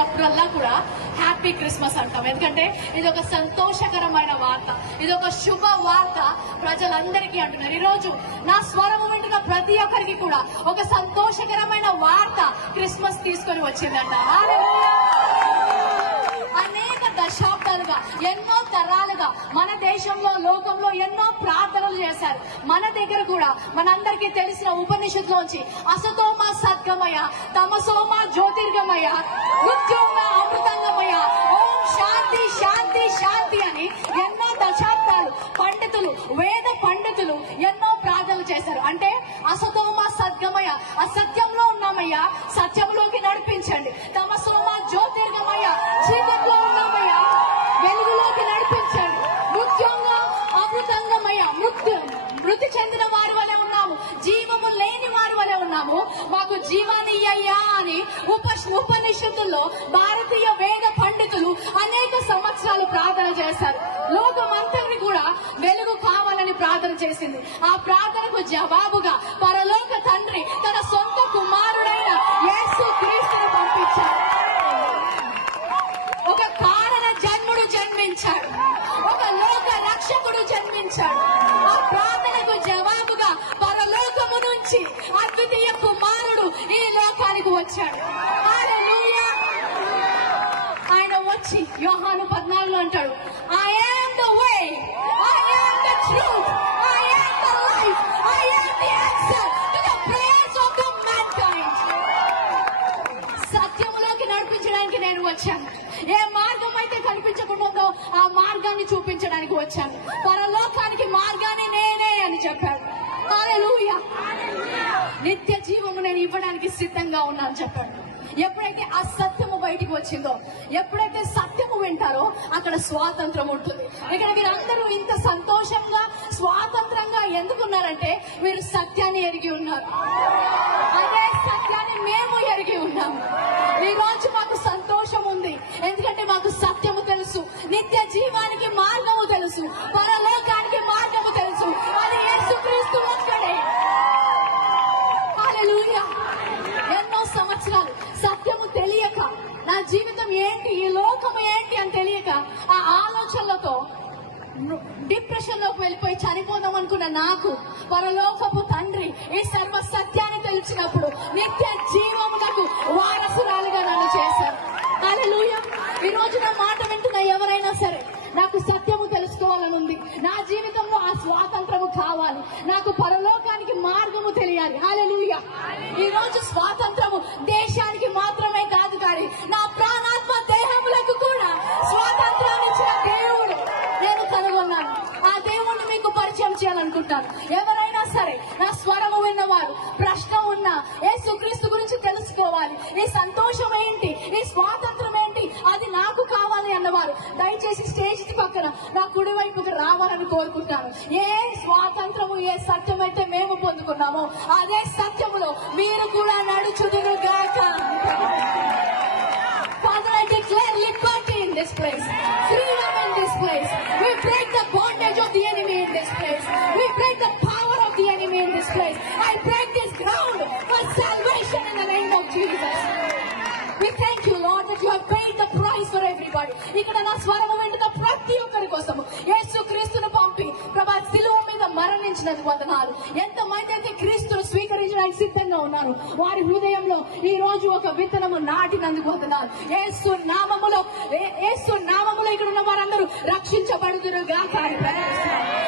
అప్పుడల్లా కూడా happy Christmas అంటాం. ఎందుకంటే ఇది ఒక సంతోషకరమైన వార్త, ఇది ఒక శుభ వార్త ప్రజలందరికీ అంటున్నారు. ఈ రోజు నా స్వరము వింటున్న ప్రతి ఒక్కరికి కూడా ఒక సంతోషకరమైన వార్త క్రిస్మస్ తీసుకొని వచ్చిందంట. అనేక దశాబ్దాలుగా, ఎన్నో తరాలుగా మన దేశంలో, లోకంలో ఎన్నో ప్రార్థనలు చేశారు. మన దగ్గర కూడా మనందరికీ తెలిసిన ఉపనిషత్తులోంచి అసతోమ సద్గమయ, తమసోమ జ్యోతిర్గమయ, మృత్యోమ అమృతంగమయ, ఓం శాంతి శాంతి శాంతి అని ఎన్నో దశాబ్దాలు పండితులు, వేద పండితులు ఎన్నో ప్రార్థనలు చేశారు. అంటే అసతోమ సద్గమయ, అసత్యంలో ఉన్నామయ్యా, సత్యంలోకి నడిపించండి. తమసోమ జ్యోతిర్గమయ, చీకట్లో ఉన్నామయ్యా, వెలుగులోకి నడిపించండి. మృత్యోంగా అమృతంగమయ, మృతి చెందిన వారి వలె ఉన్నాము, జీవము లేని వారి వలె ఉన్నాము, మాకు జీవాన్ని ఇయ్యయ్యా అని ఉపనిషత్తుల్లో భారతీయ వేద పండితులు అనేక సంవత్సరాలు ప్రార్థన చేశారు. లోకమంతటిని కూడా వెలుగు కావాలని ప్రార్థన చేసింది. ఆ ప్రార్థనకు జవాబుగా పరలోక తండ్రి తన సొంత కుమారుడైన యేసు క్రీస్తును పంపించారు. ఒక కారణ జన్ముడు జన్మించాడు, ఒక లోక రక్షకుడు జన్మించాడు. ఆ ప్రార్థనకు జవాబుగా పరలోకము నుంచి అద్వితీయ కుమారుడు ఈ లోకానికి వచ్చాడు. హల్లెలూయా. ఆయన వచ్చి యోహాను 14 అంటాడు, I am the way, I am the truth, I am the life, I am the answer to the prayers of the mankind. సత్యములోకి నడిపించడానికి నేను వచ్చాను. ఏ మార్గం అయితే కనిపించకుండా ఉందో ఆ మార్గాన్ని చూపించడానికి వచ్చాను. పరలోకానికి మార్గాన్ని నేనే అని చెప్పాడు. హల్లెలూయా. నిత్య జీవము నేను ఇవ్వడానికి సిద్ధంగా ఉన్నాను చెప్పాడు. ఎప్పుడైతే ఆ సత్యము బయటికి వచ్చిందో, ఎప్పుడైతే సత్యము వింటారో అక్కడ స్వాతంత్రం ఉంటుంది. ఇక్కడ మీరందరూ ఇంత సంతోషంగా, స్వాతంత్రంగా ఎందుకున్నారంటే మీరు సత్యాన్ని ఎరిగి ఉన్నారు. అదే సత్యాన్ని మేము ఎరిగి ఉన్నాము. ఈ రోజు మాకు సంతోషం ఉంది, ఎందుకంటే మాకు సత్యము తెలుసు, నిత్య జీవానికి మార్గము తెలుసు, పరలోకానికి మార్గము తెలుసు. అది యేసుక్రీస్తు ఒక్కడే. హల్లెలూయా. ఎన్నో సంవత్సరాలు సత్యము తెలియక, నా జీవితం ఏంటి, ఈ లోకము ఏంటి అని తెలియక ఆ ఆలోచనలతో డిప్రెషన్ లోకి వెళ్ళిపోయి చనిపోదాం అనుకున్న నాకు పరలోకపు తండ్రి ఈ సర్వ సత్యాన్ని తెలిసినప్పుడు నిత్య జీవమునకు వారసురాలుగా నన్ను చేశారు. హల్లెలూయా. ఈ రోజు నా మాట వింటున్న ఎవరైనా సరే, నాకు సత్యము తెలుసుకోవాలని ఉంది, నా జీవితంలో ఆ స్వాతంత్రము కావాలి, నాకు పరలోకానికి మార్గము తెలియాలి. హల్లెలూయా. ఈ రోజు స్వాతంత్రము దేశానికి మాత్రమే కాదు, కానీ నా ప్రాణాత్మ దేహములకు కూడా స్వాతంత్రాన్ని ఇచ్చిన దేవుడు నేను కనుగొన్నాను. ఆ దేవుణ్ణి మీకు పరిచయం చేయాలనుకుంటాను. ఎవరైనా సరే నా స్వరము విన్నవారు, ప్రశ్న ఉన్నా, యేసుక్రీస్తు గురించి తెలుసుకోవాలి, ఈ సంతోషం ఏంటి, ఈ స్వాతంత్రం ఏంటి, అది నాకు కావాలి అన్నవారు దయచేసి స్టేజ్ పక్కన నా కుడి వైపుకి రావాలని కోరుకుంటాను. ఏ స్వాతంత్రము, ఏ సత్యం అయితే మేము పొందుకున్నామో అదే సత్యములో మీరు కూడా నడుచుదురు గాక. Father, I declare liberty in this place, freedom in this place. We break the bondage of the enemy in this place. We break the power of the enemy in this place. I break this ground for salvation in the name of Jesus. We thank you, Lord, that you have paid the price for everybody. ఇక్కడ నా స్వరము వింటున్న ప్రతి ఒక్కరి కోసము యేసు క్రీస్తును పంపి ప్రభా శిలువ మీద మరణించినందుకు వందనాలు. ఎంతమంది అయితే క్రీస్తును స్వీకరించడానికి సిద్ధంగా ఉన్నారు, వారి హృదయంలో ఈ రోజు ఒక విత్తనము నాటినందుకు వందనాలు. యేసు నామములో ఇక్కడ ఉన్న వారందరూ రక్షించబడుదురుగా కానీ ప్రకటిస్తున్నారు.